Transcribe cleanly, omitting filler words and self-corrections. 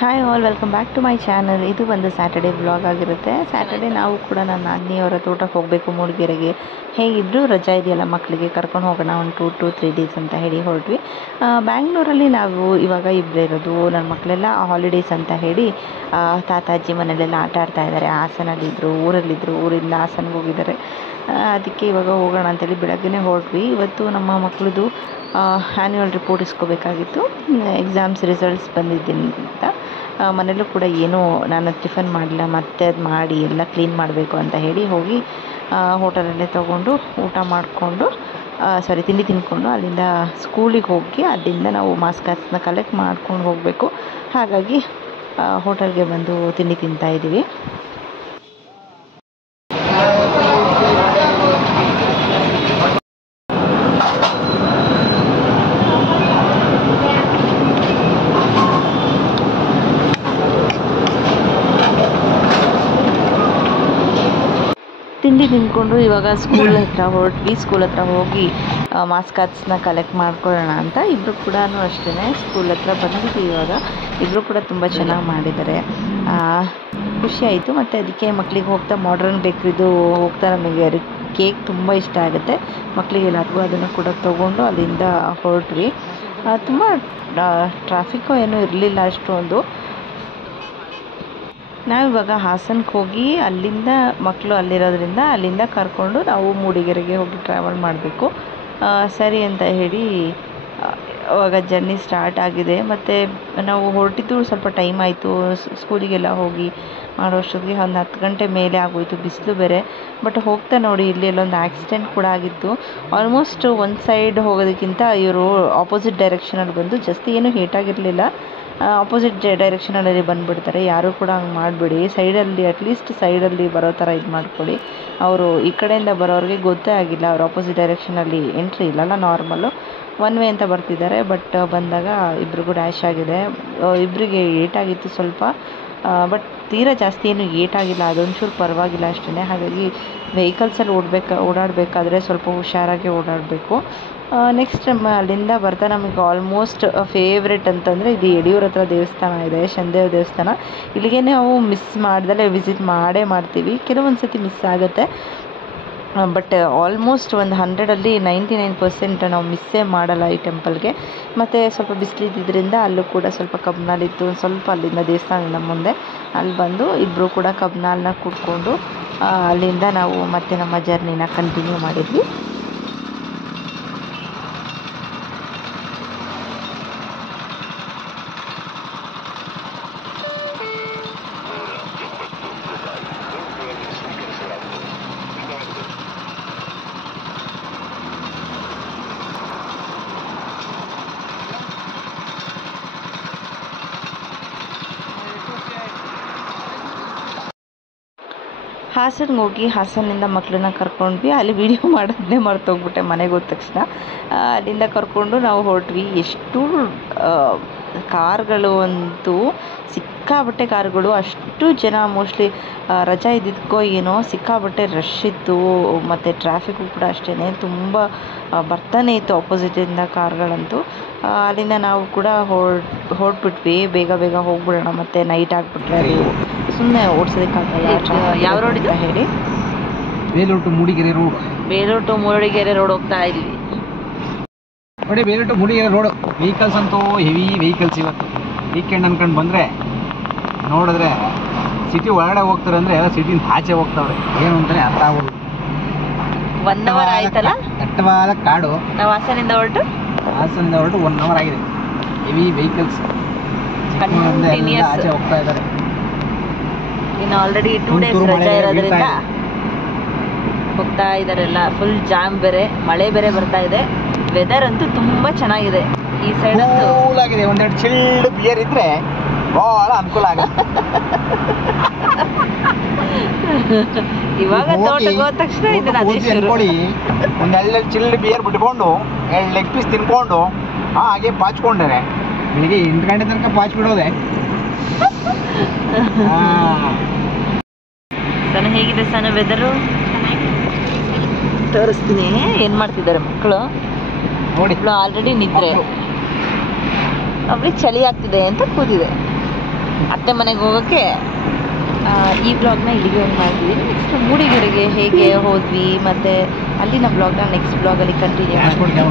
Hi all, welcome back to my channel. ಇದು ಒಂದು Saturday vlog ಆಗಿರುತ್ತೆ. ಸ್ಯಾಟರ್ಡೇ ನಾವು ಕೂಡ ನನ್ನ ನಾದಿನಿಯವರ ತೋಟಕ್ಕೆ ಹೋಗಬೇಕು ಮೂಡಿಗೆರೆಗೆ. ಹೇಗಿದ್ದರೂ ರಜಾ ಇದೆಯಲ್ಲ ಮಕ್ಕಳಿಗೆ, ಕರ್ಕೊಂಡು ಹೋಗೋಣ ಒಂದು 2 to 3 days ಅಂತ ಹೇಳಿ ಹೊರಟ್ವಿ. ಬ್ಯಾಂಗ್ಳೂರಲ್ಲಿ ನಾವು ಇವಾಗ ಇಬ್ಬರೇ ಇರೋದು. ನನ್ನ ಮಕ್ಕಳೆಲ್ಲ ಹಾಲಿಡೇಸ್ ಅಂತ ಹೇಳಿ ತಾತ ಅಜ್ಜಿ ಮನೇಲೆಲ್ಲ ಆಟ ಆಡ್ತಾ ಇದ್ದಾರೆ. ಹಾಸನಲ್ಲಿದ್ದರು, ಊರಲ್ಲಿದ್ದರು, ಊರಿಂದ ಹಾಸನ್ಗೆ ಹೋಗಿದ್ದಾರೆ. ಅದಕ್ಕೆ ಇವಾಗ ಹೋಗೋಣ ಅಂತೇಳಿ ಬೆಳಗ್ಗೆನೇ ಹೊರಟ್ವಿ. ಇವತ್ತು ನಮ್ಮ ಮಕ್ಕಳದು ಆ್ಯನ್ಯುವಲ್ ರಿಪೋರ್ಟ್ ಇಸ್ಕೋಬೇಕಾಗಿತ್ತು. ಎಕ್ಸಾಮ್ಸ್ ರಿಸಲ್ಟ್ಸ್ ಬಂದಿದ್ದೀನಿ ಅಂತ ಮನೇಲೂ ಕೂಡ ಏನೂ ನಾನು ಟಿಫನ್ ಮಾಡಲಿಲ್ಲ, ಮತ್ತೆ ಅದು ಮಾಡಿ ಎಲ್ಲ ಕ್ಲೀನ್ ಮಾಡಬೇಕು ಅಂತ ಹೇಳಿ ಹೋಗಿ ಹೋಟೆಲಲ್ಲೇ ತೊಗೊಂಡು ಊಟ ಮಾಡಿಕೊಂಡು ತಿಂಡಿ ತಿಂದ್ಕೊಂಡು ಅಲ್ಲಿಂದ ಸ್ಕೂಲಿಗೆ ಹೋಗಿ ಅಲ್ಲಿಂದ ನಾವು ಮಾಸ್ಕರ್ಸ್ನ ಕಲೆಕ್ಟ್ ಮಾಡ್ಕೊಂಡು ಹೋಗಬೇಕು. ಹಾಗಾಗಿ ಹೋಟೆಲ್ಗೆ ಬಂದು ತಿಂಡಿ ತಿಂತಾಯಿದ್ದೀವಿ. ತಿಂಡಿ ತಿಂದ್ಕೊಂಡು ಇವಾಗ ಸ್ಕೂಲ್ ಹತ್ರ ಹೊರಟ್ವಿ. ಸ್ಕೂಲ್ ಹತ್ರ ಹೋಗಿ ಮಾಸ್ಕರ್ಸ್ನ ಕಲೆಕ್ಟ್ ಮಾಡ್ಕೊಳ್ಳೋಣ ಅಂತ ಇಬ್ಬರು ಕೂಡ ಅಷ್ಟೇ ಸ್ಕೂಲ್ ಹತ್ರ ಬಂದಿದ್ವಿ. ಇವಾಗ ಇಬ್ಬರು ಕೂಡ ತುಂಬ ಚೆನ್ನಾಗಿ ಮಾಡಿದ್ದಾರೆ, ಖುಷಿ ಆಯಿತು. ಮತ್ತು ಅದಕ್ಕೆ ಮಕ್ಕಳಿಗೆ ಹೋಗ್ತಾ ಮಾಡ್ರನ್ ಬೇಕ್ರಿದು ಹೋಗ್ತಾ ನಮಗೆ ಕೇಕ್ ತುಂಬ ಇಷ್ಟ ಆಗುತ್ತೆ ಮಕ್ಕಳಿಗೆಲ್ಲರಿಗೂ. ಅದನ್ನು ಕೂಡ ತೊಗೊಂಡು ಅಲ್ಲಿಂದ ಹೊರಟ್ವಿ. ತುಂಬ ಟ್ರಾಫಿಕ್ಕು ಏನೂ ಇರಲಿಲ್ಲ ಅಷ್ಟೊಂದು. ನಾವಿವಾಗ ಹಾಸನಕ್ಕೆ ಹೋಗಿ ಅಲ್ಲಿಂದ ಮಕ್ಕಳು ಅಲ್ಲಿರೋದ್ರಿಂದ ಅಲ್ಲಿಂದ ಕರ್ಕೊಂಡು ನಾವು ಮೂಡಿಗೆರೆಗೆ ಹೋಗಿ ಟ್ರಾವೆಲ್ ಮಾಡಬೇಕು. ಸರಿ ಅಂತ ಹೇಳಿ ಅವಾಗ ಜರ್ನಿ ಸ್ಟಾರ್ಟ್ ಆಗಿದೆ. ಮತ್ತು ನಾವು ಹೊರಟಿದ್ದು ಸ್ವಲ್ಪ ಟೈಮ್ ಆಯಿತು. ಸ್ಕೂಲಿಗೆಲ್ಲ ಹೋಗಿ ಮಾಡೋಷ್ಟೊತ್ತಿಗೆ ಒಂದು 10 ಗಂಟೆ ಮೇಲೆ ಆಗೋಯಿತು, ಬಿಸಿಲು ಬೇರೆ. ಬಟ್ ಹೋಗ್ತಾ ನೋಡಿ ಇಲ್ಲಿ ಎಲ್ಲೊಂದು ಆಕ್ಸಿಡೆಂಟ್ ಕೂಡ ಆಗಿತ್ತು. ಆಲ್ಮೋಸ್ಟ್ ಒಂದು ಸೈಡ್ ಹೋಗೋದಕ್ಕಿಂತ ಇವರು ಆಪೋಸಿಟ್ ಡೈರೆಕ್ಷನಲ್ಲಿ ಬಂದು ಜಾಸ್ತಿ ಏನೂ ಹೇಟಾಗಿರಲಿಲ್ಲ. ಆಪೋಸಿಟ್ ಡೈರೆಕ್ಷನಲ್ಲಿ ಬಂದುಬಿಡ್ತಾರೆ. ಯಾರೂ ಕೂಡ ಹಂಗೆ ಮಾಡಿಬಿಡಿ. ಸೈಡಲ್ಲಿ ಅಟ್ಲೀಸ್ಟ್ ಸೈಡಲ್ಲಿ ಬರೋ ಥರ ಇದು ಮಾಡ್ಕೊಳ್ಳಿ. ಅವರು ಈ ಕಡೆಯಿಂದ ಬರೋರಿಗೆ ಗೊತ್ತೇ ಆಗಿಲ್ಲ, ಅವ್ರು ಆಪೋಸಿಟ್ ಡೈರೆಕ್ಷನಲ್ಲಿ ಎಂಟ್ರಿ ಇಲ್ಲಲ್ಲ, ನಾರ್ಮಲ್ಲು 1 ವೇ ಅಂತ ಬರ್ತಿದ್ದಾರೆ. ಬಟ್ ಬಂದಾಗ ಇಬ್ರಿಗೂ ಡ್ಯಾಶ್ ಆಗಿದೆ. ಇಬ್ಬರಿಗೆ ಏಟಾಗಿತ್ತು ಸ್ವಲ್ಪ, ಬಟ್ ತೀರಾ ಜಾಸ್ತಿ ಏನು ಏಟಾಗಿಲ್ಲ, ಅದೊಂಚೂರು ಪರವಾಗಿಲ್ಲ ಅಷ್ಟೇ. ಹಾಗಾಗಿ ವೆಹಿಕಲ್ಸಲ್ಲಿ ಓಡಾಡಬೇಕಾದ್ರೆ ಸ್ವಲ್ಪ ಹುಷಾರಾಗಿ ಓಡಾಡಬೇಕು. ನೆಕ್ಸ್ಟ್ ಅಲ್ಲಿಂದ ಬರ್ತಾ ನಮಗೆ ಆಲ್ಮೋಸ್ಟ್ ಫೇವ್ರೆಟ್ ಅಂತಂದರೆ ಇದು ಯಡಿಯೂರ ಹತ್ರ ದೇವಸ್ಥಾನ ಇದೆ, ಶನಿದೇವ ದೇವಸ್ಥಾನ. ಇಲ್ಲಿಗೆ ನಾವು ಮಿಸ್ ಮಾಡ್ದಲೇ ವಿಸಿಟ್ ಮಾಡ್ತೀವಿ. ಕೆಲವೊಂದು ಸತಿ ಮಿಸ್ ಆಗುತ್ತೆ, ಬಟ್ ಆಲ್ಮೋಸ್ಟ್ ಒಂದು 100ಅಲ್ಲಿ 99% ನಾವು ಮಿಸ್ಸೇ ಮಾಡಲ್ಲ ಈ ಟೆಂಪಲ್ಗೆ. ಮತ್ತು ಸ್ವಲ್ಪ ಬಿಸಿಲಿದ್ದರಿಂದ ಅಲ್ಲೂ ಕೂಡ ಸ್ವಲ್ಪ ಕಬ್ನಾಲಿತ್ತು. ಸ್ವಲ್ಪ ಅಲ್ಲಿಂದ ದೇವಸ್ಥಾನದಿಂದ ಮುಂದೆ ಅಲ್ಲಿ ಬಂದು ಇಬ್ಬರು ಕೂಡ ಕಬ್ನಾಲನ್ನ ಕುಡ್ಕೊಂಡು ಅಲ್ಲಿಂದ ನಾವು ಮತ್ತೆ ನಮ್ಮ ಜರ್ನಿನ ಕಂಟಿನ್ಯೂ ಮಾಡಿದ್ವಿ. ಹಾಸನ್ಗೆ ಹೋಗಿ ಹಾಸನಿಂದ ಮಕ್ಕಳನ್ನ ಕರ್ಕೊಂಡ್ವಿ. ಅಲ್ಲಿ ವೀಡಿಯೋ ಮಾಡೋದನ್ನೇ ಮರ್ತೋಗ್ಬಿಟ್ಟೆ ಮನೆಗೆ ಹೋದ ತಕ್ಷಣ. ಅಲ್ಲಿಂದ ಕರ್ಕೊಂಡು ನಾವು ಹೊರಟ್ವಿ. ಎಷ್ಟು ಕಾರ್ಗಳು ಅಂತೂ ಸಿಕ್ಕಾಬಟ್ಟೆ ಕಾರ್ಗಳು, ಅಷ್ಟು ಜನ. ಮೋಸ್ಟ್ಲಿ ರಜಾ ಇದ್ದಿದ್ದಕ್ಕೋ ಏನೋ ಸಿಕ್ಕಾಬಟ್ಟೆ ರಶ್ ಇತ್ತು. ಮತ್ತು ಟ್ರಾಫಿಕ್ಕು ಕೂಡ ಅಷ್ಟೇ ತುಂಬ ಬರ್ತಾನೆ ಇತ್ತು ಆಪೋಸಿಟಿಂದ ಕಾರ್ಗಳಂತೂ. ಅಲ್ಲಿಂದ ನಾವು ಕೂಡ ಹೊರಟ್ಬಿಟ್ವಿ. ಬೇಗ ಹೋಗ್ಬಿಡೋಣ, ಮತ್ತು ನೈಟ್ ಆಗಿಬಿಟ್ರೆ ಅದು ಸುಮ್ಮನೆ ಓಡಿಸೋದಕ್ಕಾಗಲ್ಲ. ಯಾವ ರೋಡ್ ಅಂತ ಹೇಳಿ ಬೇಲೂರು ಟು ಮೂಡಿಗೆರೆ ರೋಡ್ ಹೋಗ್ತಾ ಇದ್ವಿ ನೋಡಿ. Belur to Mudigere road vehicles ಅಂತೂ ಹೆವಿ ವೆಹಿಕಲ್ಸ್. ಇವತ್ತು ವೀಕೆಂಡ್ ಅನ್ಕೊಂಡು ಬಂದರೆ ನೋಡಿದ್ರೆ ಸಿಟಿ ಒಳಗಡೆ ಹೋಗ್ತಾರೆ ಅಂದರೆ ಎಲ್ಲ ಸಿಟಿಯಿಂದ ಆಚೆ ಹೋಗ್ತಾವ್ರೆ. ಏನು ಅಂತಾನೆ ಅರ್ಥ ಆಗೋದು. 1 hour ಆಯ್ತಲ್ಲ, ದಟ್ಟವಾದ ಕಾಡು. ನಾವು ಹಾಸನಿಂದ ಹೊರಟು 1 hour ಆಗಿದೆ. ಹೆವಿ ವೆಹಿಕಲ್ಸ್ ಆಚೆ ಹೋಗ್ತಾ ಇದ್ದಾರೆ. ಇನ್ನು ಆಲ್ರೆಡಿ 2 days ರಜಾ ಇರೋದ್ರಿಂದ ಹೋಗ್ತಾ ಇದ್ದಾರೆಲ್ಲ. ಫುಲ್ ಜಾಮ್ ಬೇರೆ, ಮಳೆ ಬೇರೆ ಬರ್ತಾ ಇದೆ. ವೆದರ್ ಅಂತೂ ತುಂಬ ಚೆನ್ನಾಗಿದೆ ಈ ಸೈಡ್ ಅಂತೂ. ಕೂಲ್ ಆಗಿದೆ. ಒಂದೆರಡು ಚಿಲ್ಡ್ ಬಿಯರ್ ಇದ್ರೆ ಬಹಳ ಅನುಕೂಲ ಆಗುತ್ತೆ. ಇವಾಗ ತೋಟಕ್ಕೆ ಹೋದ ತಕ್ಷಣ ಇದನ್ನ ಅನ್ಕೊಳ್ಳಿ, ಒಂದೆರಡು ಚಿಲ್ಡ್ ಬಿಯರ್ ಬಿಟ್ಕೊಂಡು 2 ಲೆಗ್ ಪೀಸ್ ತಿನ್ಕೊಂಡು ಹಾಗೆ ಪಾಚ್ಕೊಂಡರೆ ಬೆಳಿಗ್ಗೆ 8 ಗಂಟೆ ತನಕ ಪಾಚ್ಬಿಡೋದೆ. ಸಣ್ಣ ಹೇಗಿದೆ ಸಣ್ಣ ವೆದರು ತೋರಿಸ್ತೀನಿ. ಏನು ಮಾಡ್ತಿದ್ದಾರೆ ಮಕ್ಕಳು ನೋಡಿ. ಆಲ್ರೆಡಿ ನಿದ್ರೆ, ಅವಳಿಗೆ ಚಳಿ ಆಗ್ತಿದೆ ಅಂತ ಕೂತಿದೆ. ಅತ್ತೆ ಮನೆಗೆ ಹೋಗೋಕ್ಕೆ ಈ ಬ್ಲಾಗ್ನ ಇಲ್ಲಿಗೆ ಏನು ಮಾಡ್ತಿದ್ದೀನಿ. ನೆಕ್ಸ್ಟ್ ಮೂಡಿಗೆರೆಗೆ ಹೇಗೆ ಹೋದ್ವಿ ಮತ್ತು ಅಲ್ಲಿನ ಬ್ಲಾಗ್ನ ನೆಕ್ಸ್ಟ್ ಬ್ಲಾಗಲ್ಲಿ ಕಂಟಿನ್ಯೂ ಮಾಡ್ತೀನಿ.